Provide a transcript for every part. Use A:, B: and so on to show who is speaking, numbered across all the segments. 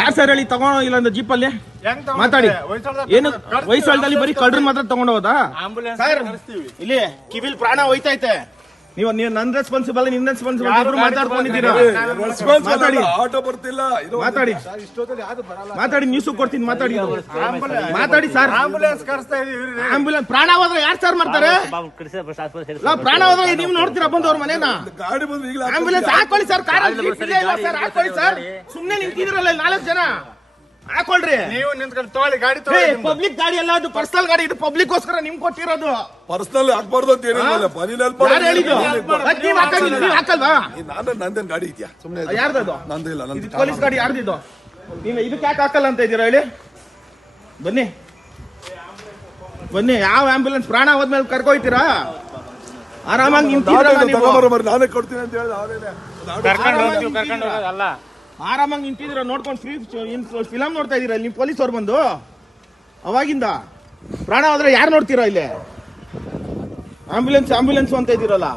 A: ಯಾರು ಸರ್ ಹೇಳಿ? ತಗೊಂಡೋ ಇಲ್ಲ ಅಂದ್ರೆ ಜೀಪ್
B: ಅಲ್ಲಿ? ತಗೊಂಡ್
A: ಮಾತಾಡಿ. ಏನು. ವಯಸ್ಸಲ್ಲಿ ಬರೀ ಕಳ್ರನ್ ಮಾತ್ರ ತಗೊಂಡ್ ಹೋದಾ
B: ಆಂಬುಲೆನ್ಸ್
A: ಸರ್
B: ಕರೆಸ್ತೀವಿ.
A: ಇಲ್ಲಿ ಕಿವಿಲ್ ಪ್ರಾಣ ಹೋಯ್ತೈತೆ. ನೀವು ನೀವು ನನ್ ರೆಸ್ಪಾನ್ಸಿಬಲ್ ನಿನ್ ರೆಸ್ಪಾನ್ಸಿಬಲ್ ಇಬ್ರು ಮಾತಾಡ್ಕೊಂಡಿದ್ದೀರಾ? ಮಾತಾಡಿ.
C: ಆಟೋ ಬರ್ತಿಲ್ಲ ಇದು
A: ಮಾತಾಡಿ. ಮಾತಾಡಿ ನ್ಯೂಸ್ ಕೊಡ್ತೀನಿ ಮಾತಾಡಿ. ಮಾತಾಡಿ ಸರ್
B: ಆಂಬುಲೆನ್ಸ್ ಕರೆಸ್ತಾ ಇದೀವಿ
A: ಆಂಬ್ಯುಲೆನ್ಸ್ ಪ್ರಾಣ ಹೋದ್ರೆ ಯಾರು ಸರ್ ಮಾಡ್ತಾರೆ? ಇಲ್ಲ, ಪ್ರಾಣ ಹೋದ್ರೆ ನೀವು ನೋಡ್ತೀರಾ ಬಂದು ಅವ್ರ ಮನೇನ?
C: ಗಾಡಿ ಬಂದು ಈಗಲೇ
A: ಆಂಬ್ಯುಲೆನ್ಸ್ ಹಾಕೊಳ್ಳಿ ಸರ್ ಕಾರ್ ಸರ್ ಹಾಕೊಳ್ಳಿ ಸರ್ ಸುಮ್ನೆ ನಿಂತಿದ್ರಲ್ಲ ನಾಲ್ಕು ಜನ. ಹಾಕೊಳ್ರಿ.
B: ನೀವು ನಿಂತ್ಕೊಂಡು ತಗೊಳ್ಳಿ ಗಾಡಿ
A: ಪಬ್ಲಿಕ್ ಗಾಡಿ ಎಲ್ಲ ಅದು ಪರ್ಸನಲ್ ಗಾಡಿ ಇದು ಪಬ್ಲಿಕ್ ಗೋಸ್ಕರ ನಿಮ್ ಕೊಟ್ಟಿರೋದು.
C: ಪರ್ಸನಲ್ ಹಾಕ್ಬಾರ್ದು ಅಂತ ಏನಿಲ್ಲ.
A: ನೀವ್ ಹಾಕಲ್ವಾ?
C: ನಾನು ನಂದೇನ್ ಗಾಡಿ ಇದೆಯಾ? ಸುಮ್ಮನೆ
A: ಯಾರ್ದು
C: ನಂದು ಇಲ್ಲ
A: ಇದು
C: ನಂದು
A: ಪೊಲೀಸ್ ಗಾಡಿ ಯಾರ್ದಿದ್ದು ನೀವು ಇದಕ್ಕೆ ಯಾಕೆ ಹಾಕಲ್ಲ ಅಂತ ಇದ್ದೀರಾ ಹೇಳಿ? ಬನ್ನಿ. ಬನ್ನಿ ಯಾವ ಆಂಬ್ಯುಲೆನ್ಸ್ ಪ್ರಾಣ ಹೋದ್ಮೇಲೆ ಕರ್ಕೊಯ್ತೀರಾ? ಆರಾಮಾಗಿ ನಿಂತಿದ್ರಲ್ಲ ನೀವು.
C: ನಾನೇ ಕೊಡ್ತೀನಿ ಅಂತ ಹೇಳಿದ ಅವನೇನೆ
B: ಕರ್ಕೊಂಡು ಹೋಗ್ತೀವಿ ಕರ್ಕೊಂಡು ಹೋಗೋದಲ್ಲ.
A: ಆರಾಮಾಗಿ ನಿಂತಿದ್ರ ನೋಡ್ಕೊಂಡು ಫ್ರೀ ಫಿಲಮ್ ನೋಡ್ತಾ ಇದೀರ ನಿಮ್ ಪೊಲೀಸ್ ಅವ್ರು ಬಂದು? ಅವಾಗಿಂದ? ಪ್ರಾಣ ಆದ್ರೆ ಯಾರು ನೋಡ್ತೀರಾ ಇಲ್ಲಿ? ಆಂಬ್ಯುಲೆನ್ಸ್ ಆಂಬ್ಯುಲೆನ್ಸ್ ಅಂತ ಇದ್ದೀರಲ್ಲ?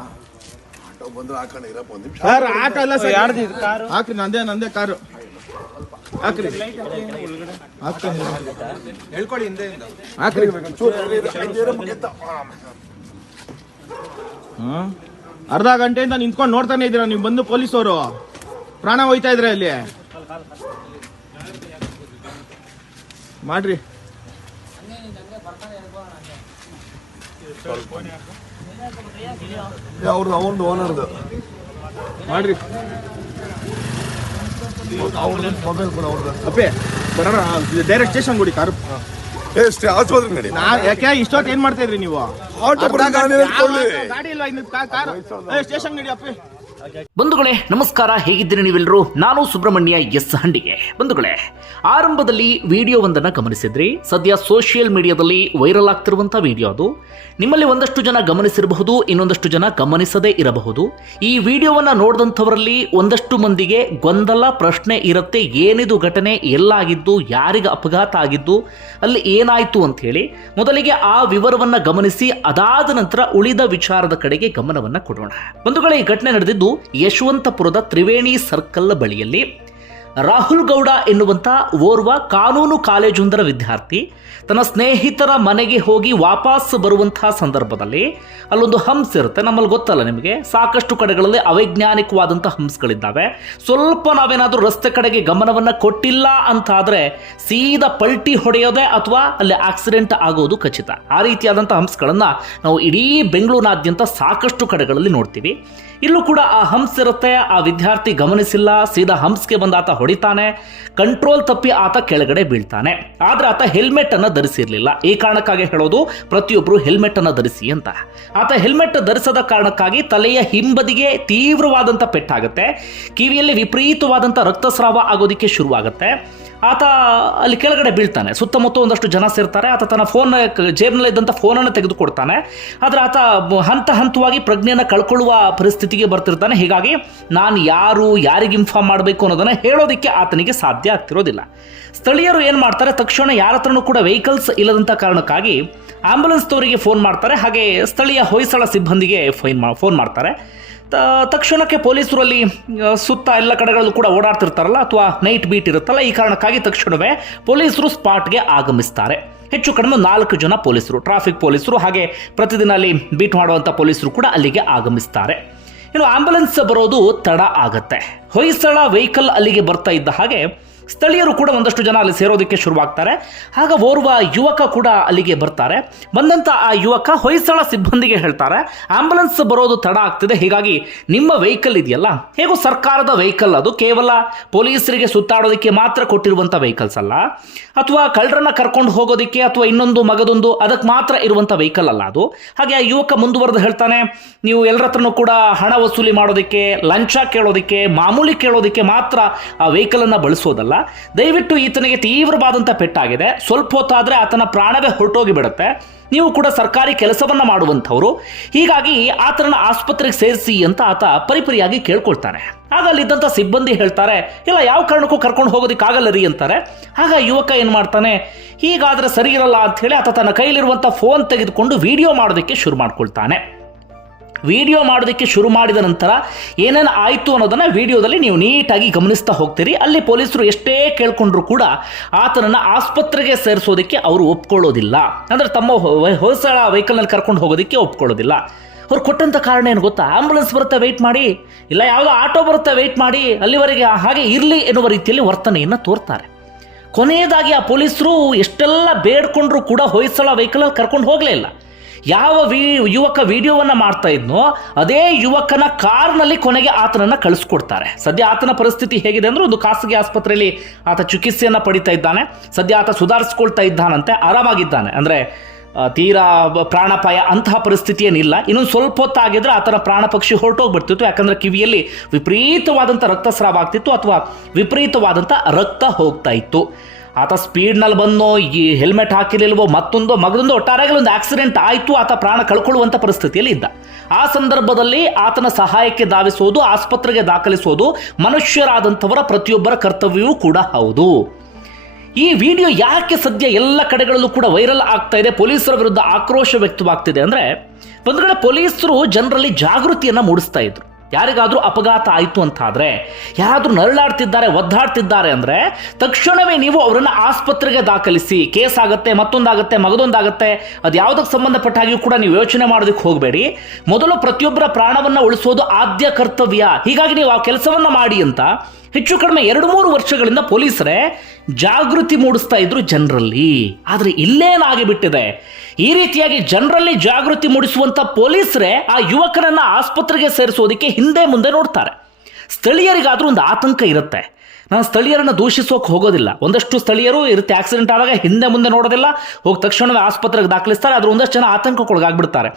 C: ಆಟೋ ನಿಮಿಷ.
A: ಸರ್ ಆಟೋ ಅಲ್ಲ ಸರ್. ಹಾಕ್ರಿ ನಂದೇ ನಂದೇ ಕಾರು. ಹಾಕ್ರಿ? ಅರ್ಧ ಗಂಟೆಯಿಂದ ನಿಂತ್ಕೊಂಡು ನೋಡ್ತಾನೆ ಇದ್ದೀರಾ? ನೀವು ಬಂದು ಪೊಲೀಸವರು. ಪ್ರಾಣ ಹೋಯ್ತಾ ಇದ್ರೆ ಅಲ್ಲಿ. ಮಾಡ್ರಿ.
C: ಅವ್ರದ್ದು ಅವನದು ಓನರ್ದು
A: ಮಾಡ್ರಿ.
C: ಅವ್ರದ್ದು ಮೊಬೈಲ್ ಕೂಡ ಅವ್ರದ್ದು
A: ಅಪ್ಪೆ ಬರೋಣ ಡೈರೆಕ್ಟ್ ಸ್ಟೇಷನ್ ಕೊಡಿ ಕಾರು
C: ಆಸ್ಪತ್ರೆ ನಡಿ
A: ಯಾಕೆ ಇಷ್ಟೊತ್ತು ಏನ್ ಮಾಡ್ತಾ ಇದ್ರಿ ನೀವು? ಗಾಡಿ ಇಲ್ಲ ಸ್ಟೇಷನ್ ನಡಿ ಅಪ್ಪೆ.
D: ಬಂಧುಗಳೇ, ನಮಸ್ಕಾರ. ಹೇಗಿದ್ದೀರಿ ನೀವೆಲ್ಲರೂ ನಾನು ಸುಬ್ರಹ್ಮಣ್ಯ ಎಸ್ ಹಂಡಿಗೆ. ಬಂಧುಗಳೇ, ಆರಂಭದಲ್ಲಿ ವಿಡಿಯೋವೊಂದನ್ನು ಗಮನಿಸಿದ್ರಿ? ಸದ್ಯ ಸೋಷಿಯಲ್ ಮೀಡಿಯಾದಲ್ಲಿ ವೈರಲ್ ಆಗ್ತಿರುವಂತಹ ವಿಡಿಯೋ ಅದು. ನಿಮ್ಮಲ್ಲಿ ಒಂದಷ್ಟು ಜನ ಗಮನಿಸಿರಬಹುದು, ಇನ್ನೊಂದಷ್ಟು ಜನ ಗಮನಿಸದೇ ಇರಬಹುದು. ಈ ವಿಡಿಯೋವನ್ನ ನೋಡಿದಂಥವರಲ್ಲಿ ಒಂದಷ್ಟು ಮಂದಿಗೆ ಗೊಂದಲ, ಪ್ರಶ್ನೆ ಇರುತ್ತೆ. ಏನಿದು ಘಟನೆ? ಎಲ್ಲಾಗಿದ್ದು ಯಾರಿಗೆ ಅಪಘಾತ ಆಗಿದ್ದು, ಅಲ್ಲಿ ಏನಾಯಿತು ಅಂತ ಹೇಳಿ ಮೊದಲಿಗೆ ಆ ವಿವರವನ್ನು ಗಮನಿಸಿ, ಅದಾದ ನಂತರ ಉಳಿದ ವಿಚಾರದ ಕಡೆಗೆ ಗಮನವನ್ನು ಕೊಡೋಣ. ಬಂಧುಗಳೇ, ಈ ಘಟನೆ ನಡೆದಿದ್ದು ಯಶವಂತಪುರದ ತ್ರಿವೇಣಿ ಸರ್ಕಲ್ ಬಳಿಯಲ್ಲಿ ರಾಹುಲ್ ಗೌಡ ಎನ್ನುವಂಥ ಓರ್ವ ಕಾನೂನು ಕಾಲೇಜೊಂದರ ವಿದ್ಯಾರ್ಥಿ ತನ್ನ ಸ್ನೇಹಿತರ ಮನೆಗೆ ಹೋಗಿ ವಾಪಸ್ ಬರುವಂತಹ ಸಂದರ್ಭದಲ್ಲಿ ಅಲ್ಲೊಂದು ಹಂಸ್ ಇರುತ್ತೆ. ನಮ್ಮಲ್ಲಿ ಗೊತ್ತಲ್ಲ ನಿಮಗೆ. ಸಾಕಷ್ಟು ಕಡೆಗಳಲ್ಲಿ ಅವೈಜ್ಞಾನಿಕವಾದಂಥ ಹಂಸ್ಗಳಿದ್ದಾವೆ. ಸ್ವಲ್ಪ ನಾವೇನಾದರೂ ರಸ್ತೆ ಕಡೆಗೆ ಗಮನವನ್ನು ಕೊಟ್ಟಿಲ್ಲ ಅಂತಾದರೆ ಸೀದಾ ಪಲ್ಟಿ ಹೊಡೆಯೋದೇ ಅಥವಾ ಅಲ್ಲಿ ಆಕ್ಸಿಡೆಂಟ್ ಆಗೋದು ಖಚಿತ. ಆ ರೀತಿಯಾದಂಥ ಹಂಸ್ಗಳನ್ನು ನಾವು ಇಡೀ ಬೆಂಗಳೂರಿನಾದ್ಯಂತ ಸಾಕಷ್ಟು ಕಡೆಗಳಲ್ಲಿ ನೋಡ್ತೀವಿ. ಇಲ್ಲೂ ಕೂಡ ಆ ಹಂಸ್ ಇರುತ್ತೆ. ಆ ವಿದ್ಯಾರ್ಥಿ ಗಮನಿಸಿಲ್ಲ. ಸೀದಾ ಹಂಸ್ಗೆ ಬಂದ ಆತ ಹೊಡಿತಾನೆ ಕಂಟ್ರೋಲ್ ತಪ್ಪಿ ಆತ ಕೆಳಗಡೆ ಬೀಳ್ತಾನೆ. ಆದ್ರೆ ಆತ ಹೆಲ್ಮೆಟ್ ಅನ್ನ ಧರಿಸಿರ್ಲಿಲ್ಲ. ಈ ಕಾರಣಕ್ಕಾಗಿ ಹೇಳೋದು ಪ್ರತಿಯೊಬ್ಬರು ಹೆಲ್ಮೆಟ್ ಅನ್ನ ಧರಿಸಿ ಅಂತ. ಆತ ಹೆಲ್ಮೆಟ್ ಧರಿಸದ ಕಾರಣಕ್ಕಾಗಿ ತಲೆಯ ಹಿಂಬದಿಗೆ ತೀವ್ರವಾದಂಥ ಪೆಟ್ಟಾಗುತ್ತೆ. ಕಿವಿಯಲ್ಲಿ ವಿಪರೀತವಾದಂಥ ರಕ್ತಸ್ರಾವ ಆಗೋದಕ್ಕೆ ಶುರುವಾಗುತ್ತೆ. ಆತ ಅಲ್ಲಿ ಕೆಳಗಡೆ ಬೀಳ್ತಾನೆ. ಸುತ್ತಮುತ್ತ ಒಂದಷ್ಟು ಜನ ಸೇರ್ತಾರೆ. ಆತ ತನ್ನ ಫೋನ್ ಜೇಬ್ನಲ್ಲಿದ್ದಂಥ ಫೋನನ್ನು ತೆಗೆದುಕೊಡ್ತಾನೆ. ಆದರೆ ಆತ ಹಂತ ಹಂತವಾಗಿ ಪ್ರಜ್ಞೆಯನ್ನು ಕಳ್ಕೊಳ್ಳುವ ಪರಿಸ್ಥಿತಿಗೆ ಬರ್ತಿರ್ತಾನೆ. ಹೀಗಾಗಿ ನಾನು ಯಾರು, ಯಾರಿಗೆ ಇನ್ಫಾರ್ಮ್ ಮಾಡಬೇಕು ಅನ್ನೋದನ್ನು ಹೇಳೋದಕ್ಕೆ ಆತನಿಗೆ ಸಾಧ್ಯ ಆಗ್ತಿರೋದಿಲ್ಲ. ಸ್ಥಳೀಯರು ಏನು ಮಾಡ್ತಾರೆ? ತಕ್ಷಣ ಯಾರ ಹತ್ರನೂ ಕೂಡ ವೆಹಿಕಲ್ಸ್ ಇಲ್ಲದಂಥ ಕಾರಣಕ್ಕಾಗಿ ಆಂಬ್ಯುಲೆನ್ಸ್ ತೋರಿಗೆ ಫೋನ್ ಮಾಡ್ತಾರೆ. ಹಾಗೆ ಸ್ಥಳೀಯ ಹೊಯ್ಸಳ ಸಿಬ್ಬಂದಿಗೆ ಫೈನ್ ಫೋನ್ ಮಾಡ್ತಾರೆ. ತಕ್ಷಣಕ್ಕೆ ಪೊಲೀಸರು ಅಲ್ಲಿ ಸುತ್ತ ಎಲ್ಲ ಕಡೆಗಳಲ್ಲೂ ಕೂಡ ಓಡಾಡ್ತಿರ್ತಾರಲ್ಲ, ಅಥವಾ ನೈಟ್ ಬೀಟ್ ಇರುತ್ತಲ್ಲ, ಈ ಕಾರಣಕ್ಕಾಗಿ ತಕ್ಷಣವೇ ಪೊಲೀಸರು ಸ್ಪಾಟ್ಗೆ ಆಗಮಿಸ್ತಾರೆ. ಹೆಚ್ಚು ಕಡಿಮೆ ನಾಲ್ಕು ಜನ ಪೊಲೀಸರು, ಟ್ರಾಫಿಕ್ ಪೊಲೀಸರು, ಹಾಗೆ ಪ್ರತಿದಿನ ಅಲ್ಲಿ ಬೀಟ್ ಮಾಡುವಂಥ ಪೊಲೀಸರು ಕೂಡ ಅಲ್ಲಿಗೆ ಆಗಮಿಸ್ತಾರೆ. ಇನ್ನು ಆಂಬ್ಯುಲೆನ್ಸ್ ಬರೋದು ತಡ ಆಗುತ್ತೆ. ಹೊಯ್ಸಳ ವೆಹಿಕಲ್ ಅಲ್ಲಿಗೆ ಬರ್ತಾ ಇದ್ದ ಹಾಗೆ ಸ್ಥಳೀಯರು ಕೂಡ ಒಂದಷ್ಟು ಜನ ಅಲ್ಲಿ ಸೇರೋದಕ್ಕೆ ಶುರುವಾಗ್ತಾರೆ. ಆಗ ಓರ್ವ ಯುವಕ ಕೂಡ ಅಲ್ಲಿಗೆ ಬರ್ತಾರೆ. ಬಂದಂಥ ಆ ಯುವಕ ಹೊಯ್ಸಳ ಸಿಬ್ಬಂದಿಗೆ ಹೇಳ್ತಾರೆ, ಆಂಬುಲೆನ್ಸ್ ಬರೋದು ತಡ ಆಗ್ತಿದೆ, ಹೀಗಾಗಿ ನಿಮ್ಮ ವೆಹಿಕಲ್ ಇದೆಯಲ್ಲ? ಹೇಗೂ ಸರ್ಕಾರದ ವೆಹಿಕಲ್ ಅದು, ಕೇವಲ ಪೊಲೀಸರಿಗೆ ಸುತ್ತಾಡೋದಕ್ಕೆ ಮಾತ್ರ ಕೊಟ್ಟಿರುವಂಥ ವೆಹಿಕಲ್ಸ್ ಅಲ್ಲ. ಅಥವಾ ಕಳ್ಳರನ್ನ ಕರ್ಕೊಂಡು ಹೋಗೋದಕ್ಕೆ ಅಥವಾ ಇನ್ನೊಂದು ಮಗದೊಂದು ಅದಕ್ಕೆ ಮಾತ್ರ ಇರುವಂಥ ವೆಹಿಕಲ್ ಅಲ್ಲ ಅದು. ಹಾಗೆ ಆ ಯುವಕ ಮುಂದುವರೆದು ಹೇಳ್ತಾನೆ, ನೀವು ಎಲ್ಲರ ಹತ್ರನೂ ಕೂಡ ಹಣ ವಸೂಲಿ ಮಾಡೋದಕ್ಕೆ, ಲಂಚ ಕೇಳೋದಕ್ಕೆ, ಮಾಮೂಲಿ ಕೇಳೋದಕ್ಕೆ ಮಾತ್ರ ಆ ವೆಹಿಕಲ್ ಅನ್ನ ಬಳಸೋದಲ್ಲ. ದಯವಿಟ್ಟು ಈತನಿಗೆ ತೀವ್ರವಾದಂಥ ಪೆಟ್ಟಾಗಿದೆ. ಸ್ವಲ್ಪ ಹೊತ್ತಾದರೆ ಆತನ ಪ್ರಾಣವೇ ಹೊರಟೋಗಿ ಬಿಡುತ್ತೆ. ನೀವು ಕೂಡ ಸರ್ಕಾರಿ ಕೆಲಸವನ್ನು ಮಾಡುವಂಥವ್ರು. ಹೀಗಾಗಿ ಆತನ ಆಸ್ಪತ್ರೆಗೆ ಸೇರಿಸಿ ಅಂತ ಆತ ಪರಿಪರಿಯಾಗಿ ಕೇಳ್ಕೊಳ್ತಾನೆ. ಆಗ ಅಲ್ಲಿದ್ದಂಥ ಸಿಬ್ಬಂದಿ ಹೇಳ್ತಾರೆ, ಇಲ್ಲ, ಯಾವ ಕಾರಣಕ್ಕೂ ಕರ್ಕೊಂಡು ಹೋಗೋದಕ್ಕಾಗಲ್ಲ ರೀ, ಅಂತಾರೆ. ಆಗ ಯುವಕ ಏನು ಮಾಡ್ತಾನೆ, ಹೀಗಾದರೆ ಸರಿ ಇರಲ್ಲ ಅಂತ ಹೇಳಿ ಆತ ತನ್ನ ಕೈಲಿರುವಂಥ ಫೋನ್ ತೆಗೆದುಕೊಂಡು ವಿಡಿಯೋ ಮಾಡೋದಕ್ಕೆ ಶುರು ಮಾಡ್ಕೊಳ್ತಾನೆ. ವಿಡಿಯೋ ಮಾಡೋದಕ್ಕೆ ಶುರು ಮಾಡಿದ ನಂತರ ಏನೇನು ಆಯಿತು ಅನ್ನೋದನ್ನು ವಿಡಿಯೋದಲ್ಲಿ ನೀವು ನೀಟಾಗಿ ಗಮನಿಸ್ತಾ ಹೋಗ್ತೀರಿ. ಅಲ್ಲಿ ಪೊಲೀಸರು ಎಷ್ಟೇ ಕೇಳ್ಕೊಂಡ್ರು ಕೂಡ ಆತನನ್ನು ಆಸ್ಪತ್ರೆಗೆ ಸೇರಿಸೋದಕ್ಕೆ ಅವರು ಒಪ್ಕೊಳ್ಳೋದಿಲ್ಲ. ಅಂದರೆ ತಮ್ಮ ಹೊಸ ವೆಹಿಕಲ್ನಲ್ಲಿ ಕರ್ಕೊಂಡು ಹೋಗೋದಕ್ಕೆ ಒಪ್ಕೊಳ್ಳೋದಿಲ್ಲ. ಅವ್ರು ಕೊಟ್ಟಂಥ ಕಾರಣ ಏನು ಗೊತ್ತಾ? ಆಂಬುಲೆನ್ಸ್ ಬರುತ್ತೆ ವೆಯ್ಟ್ ಮಾಡಿ? ಇಲ್ಲ ಯಾವುದೋ ಆಟೋ ಬರುತ್ತೆ ವೆಯ್ಟ್ ಮಾಡಿ? ಅಲ್ಲಿವರೆಗೆ ಹಾಗೆ ಇರಲಿ ಎನ್ನುವ ರೀತಿಯಲ್ಲಿ ವರ್ತನೆಯನ್ನು ತೋರ್ತಾರೆ. ಕೊನೆಯದಾಗಿ ಆ ಪೊಲೀಸರು ಎಷ್ಟೆಲ್ಲ ಬೇಡ್ಕೊಂಡ್ರು ಕೂಡ ಹೊಯ್ಸಳ ವೆಹಿಕಲಲ್ಲಿ ಕರ್ಕೊಂಡು ಹೋಗಲೇ ಇಲ್ಲ. ಯಾವ ವಿ, ಯುವಕ ವಿಡಿಯೋವನ್ನು ಮಾಡ್ತಾ ಇದ್ನೋ, ಅದೇ ಯುವಕನ ಕಾರ್ನಲ್ಲಿ ಕೊನೆಗೆ ಆತನನ್ನು ಕಳಿಸ್ಕೊಡ್ತಾರೆ. ಸದ್ಯ ಆತನ ಪರಿಸ್ಥಿತಿ ಹೇಗಿದೆ ಅಂದರೆ ಒಂದು ಖಾಸಗಿ ಆಸ್ಪತ್ರೆಯಲ್ಲಿ ಆತ ಚಿಕಿತ್ಸೆಯನ್ನು ಪಡಿತಾ ಇದ್ದಾನೆ. ಸದ್ಯ ಆತ ಸುಧಾರಿಸ್ಕೊಳ್ತಾ ಇದ್ದಾನಂತೆ, ಆರಾಮಾಗಿದ್ದಾನೆ. ಅಂದರೆ ತೀರಾ ಪ್ರಾಣಾಪಾಯ ಅಂತಹ ಪರಿಸ್ಥಿತಿ ಏನಿಲ್ಲ ಇನ್ನೊಂದು ಸ್ವಲ್ಪ ಹೊತ್ತಾಗಿದ್ರೆ ಆತನ ಪ್ರಾಣ ಪಕ್ಷಿ ಹೊರಟೋಗ್ಬಿಡ್ತಿತ್ತು. ಯಾಕಂದರೆ ಕಿವಿಯಲ್ಲಿ ವಿಪರೀತವಾದಂಥ ರಕ್ತಸ್ರಾವ ಆಗ್ತಿತ್ತು ಅಥವಾ ವಿಪರೀತವಾದಂಥ ರಕ್ತ ಹೋಗ್ತಾ ಇತ್ತು. ಆತ ಸ್ಪೀಡ್ನಲ್ಲಿ ಬಂದೋ, ಈ ಹೆಲ್ಮೆಟ್ ಹಾಕಿರಲಿಲ್ವೋ, ಮತ್ತೊಂದು ಮಗದೊಂದು ಒಟ್ಟಾರೆಯಾಗಿ ಒಂದು ಆಕ್ಸಿಡೆಂಟ್ ಆಯಿತು, ಆತ ಪ್ರಾಣ ಕಳ್ಕೊಳ್ಳುವಂಥ ಪರಿಸ್ಥಿತಿಯಲ್ಲಿ ಇದ್ದ. ಆ ಸಂದರ್ಭದಲ್ಲಿ ಆತನ ಸಹಾಯಕ್ಕೆ ಧಾವಿಸೋದು, ಆಸ್ಪತ್ರೆಗೆ ದಾಖಲಿಸೋದು, ಮನುಷ್ಯರಾದಂಥವರ ಪ್ರತಿಯೊಬ್ಬರ ಕರ್ತವ್ಯವೂ ಕೂಡ ಹೌದು. ಈ ವಿಡಿಯೋ ಯಾಕೆ ಸದ್ಯ ಎಲ್ಲ ಕಡೆಗಳಲ್ಲೂ ಕೂಡ ವೈರಲ್ ಆಗ್ತಾ ಇದೆ, ಪೊಲೀಸರ ವಿರುದ್ಧ ಆಕ್ರೋಶ ವ್ಯಕ್ತವಾಗ್ತಿದೆ ಅಂದರೆ, ಒಂದು ಕಡೆ ಪೊಲೀಸರು ಜನರಲ್ಲಿ ಜಾಗೃತಿಯನ್ನು ಮೂಡಿಸ್ತಾ ಇದ್ರು. ಯಾರಿಗಾದ್ರೂ ಅಪಘಾತ ಆಯಿತು ಅಂತಾದರೆ, ಯಾರಾದರೂ ನರಳಾಡ್ತಿದ್ದಾರೆ, ಒದ್ದಾಡ್ತಿದ್ದಾರೆ ಅಂದರೆ, ತಕ್ಷಣವೇ ನೀವು ಅವರನ್ನು ಆಸ್ಪತ್ರೆಗೆ ದಾಖಲಿಸಿ, ಕೇಸ್ ಆಗುತ್ತೆ, ಮತ್ತೊಂದಾಗುತ್ತೆ, ಮಗದೊಂದಾಗುತ್ತೆ, ಅದು ಯಾವುದಕ್ಕೆ ಸಂಬಂಧಪಟ್ಟ ಹಾಗೆಯೂ ಕೂಡ ನೀವು ಯೋಚನೆ ಮಾಡೋದಕ್ಕೆ ಹೋಗಬೇಡಿ. ಮೊದಲು ಪ್ರತಿಯೊಬ್ಬರ ಪ್ರಾಣವನ್ನು ಉಳಿಸೋದು ಆದ್ಯ ಕರ್ತವ್ಯ. ಹೀಗಾಗಿ ನೀವು ಆ ಕೆಲಸವನ್ನು ಮಾಡಿ ಅಂತ ಹೆಚ್ಚು ಕಡಿಮೆ ಎರಡು ಮೂರು ವರ್ಷಗಳಿಂದ ಪೊಲೀಸರೇ ಜಾಗೃತಿ ಮೂಡಿಸ್ತಾ ಇದ್ರು ಜನರಲ್ಲಿ. ಆದರೆ ಇಲ್ಲೇನಾಗಿಬಿಟ್ಟಿದೆ ಈ ರೀತಿಯಾಗಿ ಜನರಲ್ಲಿ ಜಾಗೃತಿ ಮೂಡಿಸುವಂತ ಪೊಲೀಸರೇ ಆ ಯುವಕರನ್ನು ಆಸ್ಪತ್ರೆಗೆ ಸೇರಿಸೋದಕ್ಕೆ ಹಿಂದೆ ಮುಂದೆ ನೋಡ್ತಾರೆ. ಸ್ಥಳೀಯರಿಗಾದ್ರೂ ಒಂದು ಆತಂಕ ಇರುತ್ತೆ. ನಾನು ಸ್ಥಳೀಯರನ್ನು ದೂಷಿಸೋಕೆ ಹೋಗೋದಿಲ್ಲ. ಒಂದಷ್ಟು ಸ್ಥಳೀಯರು ಇರುತ್ತೆ, ಆಕ್ಸಿಡೆಂಟ್ ಆದಾಗ ಹಿಂದೆ ಮುಂದೆ ನೋಡೋದಿಲ್ಲ. ಹೋಗಿ ತಕ್ಷಣವೇ ಆಸ್ಪತ್ರೆಗೆ ದಾಖಲಿಸ್ತಾರೆ. ಆದರೆ ಒಂದಷ್ಟು ಜನ ಆತಂಕಕ್ಕೊಳಗಾಗ್ಬಿಡ್ತಾರೆ.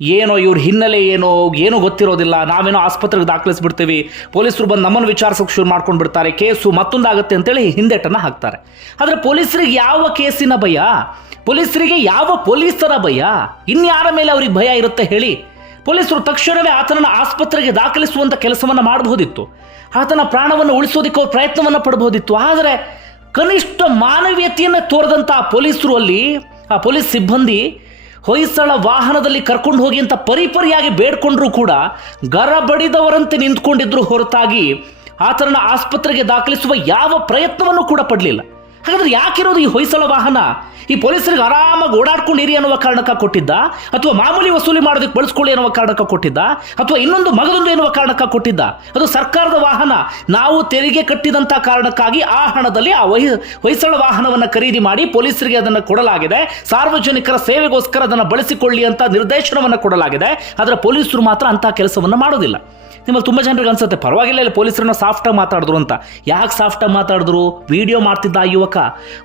D: ಏನೋ ಇವ್ರ ಹಿನ್ನೆಲೆ ಏನೋ, ಏನೂ ಗೊತ್ತಿರೋದಿಲ್ಲ. ನಾವೇನೋ ಆಸ್ಪತ್ರೆಗೆ ದಾಖಲಿಸ್ಬಿಡ್ತೀವಿ. ಪೊಲೀಸರು ಬಂದು ನಮ್ಮನ್ನು ವಿಚಾರಿಸೋಕೆ ಶುರು ಮಾಡ್ಕೊಂಡು ಬಿಡ್ತಾರೆ ಕೇಸು ಮತ್ತೊಂದಾಗುತ್ತೆ ಅಂತೇಳಿ ಹಿಂದೆಟನ್ನು ಹಾಕ್ತಾರೆ. ಆದರೆ ಪೊಲೀಸರಿಗೆ ಯಾವ ಕೇಸಿನ ಭಯ? ಪೊಲೀಸರಿಗೆ ಯಾವ ಪೊಲೀಸರ ಭಯ? ಇನ್ಯಾರ ಮೇಲೆ ಅವ್ರಿಗೆ ಭಯ ಇರುತ್ತೆ ಹೇಳಿ. ಪೊಲೀಸರು ತಕ್ಷಣವೇ ಆತನನ್ನು ಆಸ್ಪತ್ರೆಗೆ ದಾಖಲಿಸುವಂಥ ಕೆಲಸವನ್ನು ಮಾಡಬಹುದಿತ್ತು. ಆತನ ಪ್ರಾಣವನ್ನು ಉಳಿಸೋದಕ್ಕೆ ಅವ್ರು ಪ್ರಯತ್ನವನ್ನು ಪಡಬಹುದಿತ್ತು. ಆದರೆ ಕನಿಷ್ಠ ಮಾನವೀಯತೆಯನ್ನು ತೋರದಂಥ ಪೊಲೀಸರು ಅಲ್ಲಿ, ಆ ಪೊಲೀಸ್ ಸಿಬ್ಬಂದಿ ಹೊಯ್ಸಳ ವಾಹನದಲ್ಲಿ ಕರ್ಕೊಂಡು ಹೋಗಿ ಅಂತ ಪರಿಪರಿಯಾಗಿ ಬೇಡ್ಕೊಂಡ್ರೂ ಕೂಡ ಗರಬಡಿದವರಂತೆ ನಿಂತ್ಕೊಂಡಿದ್ರು ಹೊರತಾಗಿ ಆತನ ಆಸ್ಪತ್ರೆಗೆ ದಾಖಲಿಸುವ ಯಾವ ಪ್ರಯತ್ನವನ್ನು ಕೂಡ ಪಡಲಿಲ್ಲ. ಹಾಗಾದ್ರೆ ಯಾಕಿರೋದು ಈ ಹೊಯ್ಸಳ ವಾಹನ? ಈ ಪೊಲೀಸರಿಗೆ ಆರಾಮಾಗಿ ಓಡಾಡ್ಕೊಂಡಿರಿ ಅನ್ನುವ ಕಾರಣಕ್ಕೆ ಕೊಟ್ಟಿದ್ದ? ಅಥವಾ ಮಾಮೂಲಿ ವಸೂಲಿ ಮಾಡೋದಕ್ಕೆ ಬಳಸ್ಕೊಳ್ಳಿ ಅನ್ನುವ ಕಾರಣಕ್ಕೆ ಕೊಟ್ಟಿದ್ದ? ಅಥವಾ ಇನ್ನೊಂದು ಮಗದೊಂದು ಎನ್ನುವ ಕಾರಣಕ್ಕೆ ಕೊಟ್ಟಿದ್ದ? ಅದು ಸರ್ಕಾರದ ವಾಹನ. ನಾವು ತೆರಿಗೆ ಕಟ್ಟಿದಂತ ಕಾರಣಕ್ಕಾಗಿ ಆ ಹಣದಲ್ಲಿ ಆ ವೈ ಹೊಯ್ಸಳ ವಾಹನವನ್ನು ಖರೀದಿ ಮಾಡಿ ಪೊಲೀಸರಿಗೆ ಅದನ್ನು ಕೊಡಲಾಗಿದೆ. ಸಾರ್ವಜನಿಕರ ಸೇವೆಗೋಸ್ಕರ ಅದನ್ನು ಬಳಸಿಕೊಳ್ಳಿ ಅಂತ ನಿರ್ದೇಶನವನ್ನು ಕೊಡಲಾಗಿದೆ. ಆದರೆ ಪೊಲೀಸರು ಮಾತ್ರ ಅಂತಹ ಕೆಲಸವನ್ನು ಮಾಡೋದಿಲ್ಲ. ನಿಮ್ಮಲ್ಲಿ ತುಂಬ ಜನರಿಗೆ ಅನ್ಸುತ್ತೆ, ಪರವಾಗಿಲ್ಲ ಇಲ್ಲ ಪೊಲೀಸರನ್ನ ಸಾಫ್ಟಾಗಿ ಮಾತಾಡಿದ್ರು ಅಂತ. ಯಾಕೆ ಸಾಫ್ಟಾಗಿ ಮಾತಾಡಿದ್ರು? ವಿಡಿಯೋ ಮಾಡ್ತಿದ್ದ ಆ ಯುವಕ.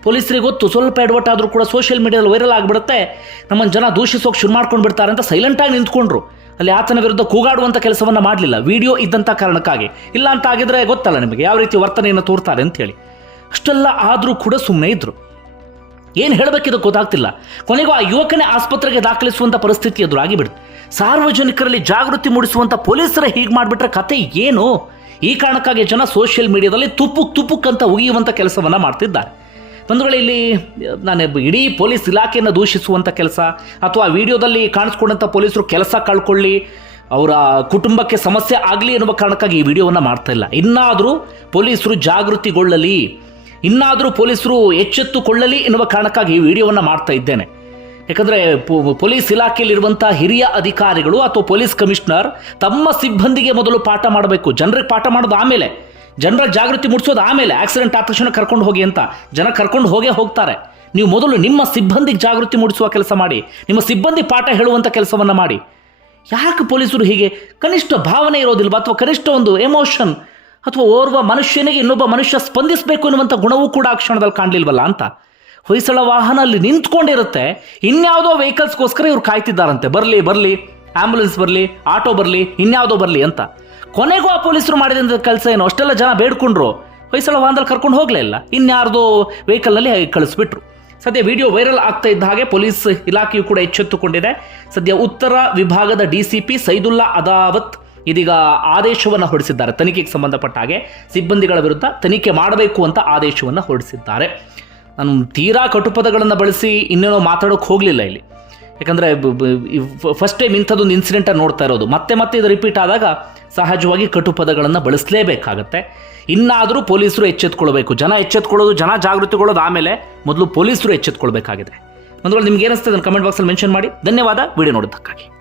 D: ಪೊಲೀಸರಿಗೆ ಗೊತ್ತು, ಸ್ವಲ್ಪ ಎಡವಟ್ ಆದರೂ ಕೂಡ ಸೋಷಿಯಲ್ ಮೀಡಿಯಾದಲ್ಲಿ ವೈರಲ್ ಆಗಿಬಿಡುತ್ತೆ. ನಮ್ಮನ್ನು ಜನ ದೂಷಿಸೋಕೆ ಶುರು ಮಾಡ್ಕೊಂಡು ಬಿಡ್ತಾರೆ ಅಂತ ಸೈಲೆಂಟಾಗಿ ನಿಂತ್ಕೊಂಡ್ರು. ಅಲ್ಲಿ ಆತನ ವಿರುದ್ಧ ಕೂಗಾಡುವಂಥ ಕೆಲಸವನ್ನು ಮಾಡಲಿಲ್ಲ. ವಿಡಿಯೋ ಇದ್ದಂಥ ಕಾರಣಕ್ಕಾಗಿ. ಇಲ್ಲ ಅಂತ ಆಗಿದ್ರೆ ಗೊತ್ತಲ್ಲ ನಿಮಗೆ ಯಾವ ರೀತಿ ವರ್ತನೆಯನ್ನು ತೋರ್ತಾರೆ ಅಂತೇಳಿ ಅಷ್ಟೆಲ್ಲ ಆದರೂ ಕೂಡ ಸುಮ್ಮನೆ ಇದ್ರು. ಏನು ಹೇಳಬೇಕಿದು ಗೊತ್ತಾಗ್ತಿಲ್ಲ. ಕೊನೆಗೂ ಆ ಯುವಕನೇ ಆಸ್ಪತ್ರೆಗೆ ದಾಖಲಿಸುವಂಥ ಪರಿಸ್ಥಿತಿ ಎದುರಾಗಿ ಬಿಡ್ತು. ಸಾರ್ವಜನಿಕರಲ್ಲಿ ಜಾಗೃತಿ ಮೂಡಿಸುವಂಥ ಪೊಲೀಸರ ಹೀಗೆ ಮಾಡಿಬಿಟ್ರೆ ಕತೆ ಏನು? ಈ ಕಾರಣಕ್ಕಾಗಿ ಜನ ಸೋಷಿಯಲ್ ಮೀಡಿಯಾದಲ್ಲಿ ತುಪ್ಪುಕ್ ತುಪ್ಪುಕ್ ಅಂತ ಉಗಿಯುವಂಥ ಕೆಲಸವನ್ನು ಮಾಡ್ತಿದ್ದಾರೆ. ಬಂಧುಗಳು, ಇಲ್ಲಿ, ನಾನು ಇಡೀ ಪೊಲೀಸ್ ಇಲಾಖೆಯನ್ನು ದೂಷಿಸುವಂಥ ಕೆಲಸ, ಅಥವಾ ವಿಡಿಯೋದಲ್ಲಿ ಕಾಣಿಸ್ಕೊಂಡಂಥ ಪೊಲೀಸರು ಕೆಲಸ ಕಳ್ಕೊಳ್ಳಿ, ಅವರ ಕುಟುಂಬಕ್ಕೆ ಸಮಸ್ಯೆ ಆಗಲಿ ಎನ್ನುವ ಕಾರಣಕ್ಕಾಗಿ ಈ ವಿಡಿಯೋವನ್ನು ಮಾಡ್ತಾ ಇಲ್ಲ. ಇನ್ನಾದರೂ ಪೊಲೀಸರು ಜಾಗೃತಿಗೊಳ್ಳಲಿ. ಇನ್ನಾದರೂ ಪೊಲೀಸರು ಎಚ್ಚೆತ್ತುಕೊಳ್ಳಲಿ ಎನ್ನುವ ಕಾರಣಕ್ಕಾಗಿ ಈ ವಿಡಿಯೋವನ್ನು ಮಾಡ್ತಾ ಇದ್ದೇನೆ. ಯಾಕಂದರೆ ಪೊಲೀಸ್ ಇಲಾಖೆಯಲ್ಲಿರುವಂಥ ಹಿರಿಯ ಅಧಿಕಾರಿಗಳು ಅಥವಾ ಪೊಲೀಸ್ ಕಮಿಷನರ್ ತಮ್ಮ ಸಿಬ್ಬಂದಿಗೆ ಮೊದಲು ಪಾಠ ಮಾಡಬೇಕು. ಜನರಿಗೆ ಪಾಠ ಮಾಡೋದು ಆಮೇಲೆ, ಜನರ ಜಾಗೃತಿ ಮೂಡಿಸೋದು ಆಮೇಲೆ ಆಕ್ಸಿಡೆಂಟ್ ಆದ ತಕ್ಷಣ ಕರ್ಕೊಂಡು ಹೋಗಿ ಅಂತ ಜನ ಕರ್ಕೊಂಡು ಹೋಗೇ ಹೋಗ್ತಾರೆ. ನೀವು ಮೊದಲು ನಿಮ್ಮ ಸಿಬ್ಬಂದಿಗೆ ಜಾಗೃತಿ ಮೂಡಿಸುವ ಕೆಲಸ ಮಾಡಿ, ನಿಮ್ಮ ಸಿಬ್ಬಂದಿ ಪಾಠ ಹೇಳುವಂಥ ಕೆಲಸವನ್ನು ಮಾಡಿ. ಯಾಕೆ ಪೊಲೀಸರು ಹೀಗೆ? ಕನಿಷ್ಠ ಭಾವನೆ ಇರೋದಿಲ್ವಾ? ಅಥವಾ ಕನಿಷ್ಠ ಒಂದು ಎಮೋಷನ್ ಅಥವಾ ಓರ್ವ ಮನುಷ್ಯನಿಗೆ ಇನ್ನೊಬ್ಬ ಮನುಷ್ಯ ಸ್ಪಂದಿಸಬೇಕು ಎನ್ನುವಂಥ ಗುಣವೂ ಕೂಡ ಆ ಕ್ಷಣದಲ್ಲಿ ಕಾಣಲಿಲ್ವಲ್ಲ ಅಂತ. ಹೊಯ್ಸಳ ವಾಹನ ಅಲ್ಲಿ ನಿಂತ್ಕೊಂಡಿರುತ್ತೆ. ಇನ್ಯಾವುದೋ ವೆಹಿಕಲ್ಸ್ಗೋಸ್ಕರ ಇವ್ರು ಕಾಯ್ತಿದ್ದಾರಂತೆ. ಬರಲಿ ಬರಲಿ, ಆಂಬ್ಯುಲೆನ್ಸ್ ಬರಲಿ, ಆಟೋ ಬರಲಿ, ಇನ್ಯಾವುದೋ ಬರಲಿ ಅಂತ. ಕೊನೆಗೂ ಆ ಪೊಲೀಸರು ಮಾಡಿದಂಥ ಕೆಲಸ ಏನು? ಅಷ್ಟೆಲ್ಲ ಜನ ಬೇಡ್ಕೊಂಡ್ರು. ಹೊಯ್ಸಳ ವಾಹನದಲ್ಲಿ ಕರ್ಕೊಂಡು ಹೋಗಲೇ ಇಲ್ಲ. ಇನ್ಯಾರ್ದೋ ವೆಹಿಕಲ್ನಲ್ಲಿ ಕಳಿಸ್ಬಿಟ್ರು. ಸದ್ಯ ವಿಡಿಯೋ ವೈರಲ್ ಆಗ್ತಾ ಇದ್ದ ಹಾಗೆ ಪೊಲೀಸ್ ಇಲಾಖೆಯು ಕೂಡ ಎಚ್ಚೆತ್ತುಕೊಂಡಿದೆ. ಸದ್ಯ ಉತ್ತರ ವಿಭಾಗದ ಡಿಸಿಪಿ ಸೈದುಲ್ಲಾ ಅದಾವತ್ ಇದೀಗ ಆದೇಶವನ್ನು ಹೊರಡಿಸಿದ್ದಾರೆ. ತನಿಖೆಗೆ ಸಂಬಂಧಪಟ್ಟ ಹಾಗೆ ಸಿಬ್ಬಂದಿಗಳ ವಿರುದ್ಧ ತನಿಖೆ ಮಾಡಬೇಕು ಅಂತ ಆದೇಶವನ್ನು ಹೊರಡಿಸಿದ್ದಾರೆ. ನಾನು ತೀರಾ ಕಟುಪದಗಳನ್ನು ಬಳಸಿ ಇನ್ನೇನೋ ಮಾತಾಡೋಕೆ ಹೋಗಲಿಲ್ಲ ಇಲ್ಲಿ. ಯಾಕಂದರೆ ಫಸ್ಟ್ ಟೈಮ್ ಇಂಥದ್ದೊಂದು ಇನ್ಸಿಡೆಂಟನ್ನು ನೋಡ್ತಾ ಇರೋದು. ಮತ್ತೆ ಮತ್ತೆ ಇದು ರಿಪೀಟ್ ಆದಾಗ ಸಹಜವಾಗಿ ಕಟು ಪದಗಳನ್ನು ಬಳಸಲೇಬೇಕಾಗತ್ತೆ. ಇನ್ನಾದರೂ ಪೊಲೀಸರು ಎಚ್ಚೆತ್ಕೊಳ್ಬೇಕು. ಜನ ಎಚ್ಚೆತ್ಕೊಳ್ಳೋದು, ಜನ ಜಾಗೃತಿಗೊಳ್ಳೋದು ಆಮೇಲೆ ಮೊದಲು ಪೊಲೀಸರು ಎಚ್ಚೆತ್ಕೊಳ್ಬೇಕಾಗಿದೆ. ಮೊದಲು ನಿಮ್ಗೆ ಏನಿಸ್ತದೆ ಕಮೆಂಟ್ ಬಾಕ್ಸಲ್ಲಿ ಮೆನ್ಷನ್ ಮಾಡಿ. ಧನ್ಯವಾದ. ವಿಡಿಯೋ ನೋಡೋದಕ್ಕಾಗಿ.